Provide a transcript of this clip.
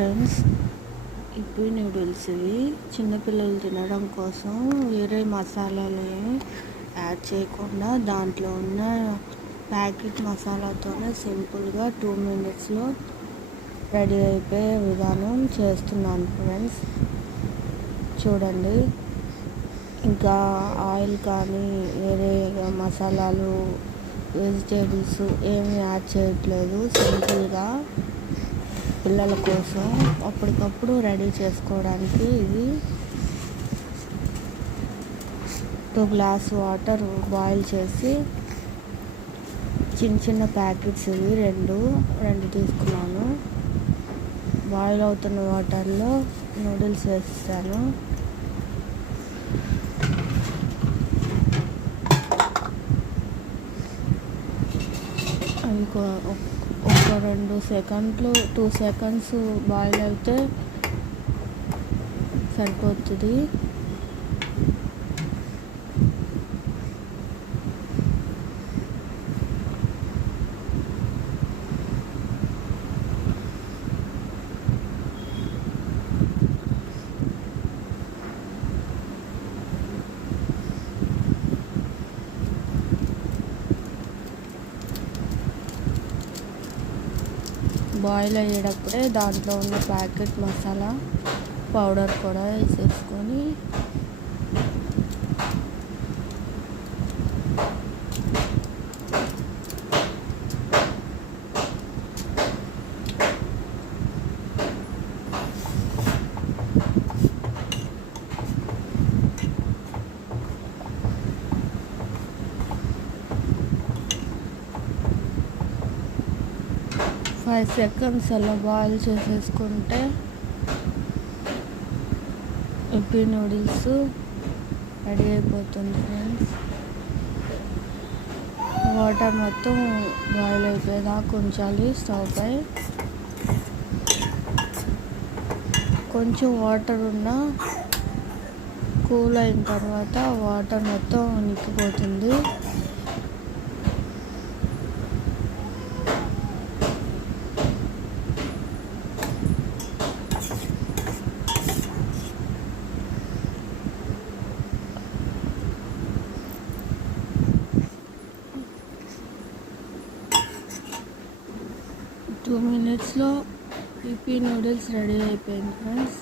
Friends, Yippee noodles ఇవి చిన్నపిల్లలు తినడం కోసం వేరే మసాలాలు యాడ్ చేయకుండా దాంట్లో ఉన్న ప్యాకెట్ మసాలాతోనే సింపుల్గా 2 minutesలో రెడీ అయిపోయే విధానం చేస్తున్నాను ఫ్రెండ్స్. చూడండి, ఇంకా ఆయిల్ కానీ వేరే మసాలాలు వెజిటేబుల్స్ ఏమి యాడ్ చేయట్లేదు. సింపుల్గా పిల్లల కోసం అప్పటికప్పుడు రెడీ చేసుకోవడానికి ఇది 2 గ్లాస్ వాటర్ బాయిల్ చేసి చిన్న చిన్న ప్యాకెట్స్ ఇవి రెండు తీసుకున్నాను. బాయిల్ అవుతున్న వాటర్లో నూడిల్స్ వేస్తాను. అవి ఒక 2 సెకండ్స్ బాయిల్ అయితే సరిపోతుంది. బాయిల్ అయ్యేటప్పుడే దాంట్లో ఉన్న ప్యాకెట్ మసాలా పౌడర్ కూడా వేసేసుకొని ఫైవ్ సెకండ్స్ అలా బాయిల్ చేసేసుకుంటే ఇప్పి నూడిల్స్ రెడీ అయిపోతుంది ఫ్రెండ్స్. వాటర్ మొత్తం బాయిల్ అయిపోయేదాకా ఉంచాలి స్టవ్ పై. కొంచెం వాటర్ ఉన్నా కూల్ అయిన తర్వాత వాటర్ మొత్తం నిక్కిపోతుంది. టూ మినిట్స్లో ఇప్పి నూడిల్స్ రెడీ అయిపోయింది ఫ్రెండ్స్.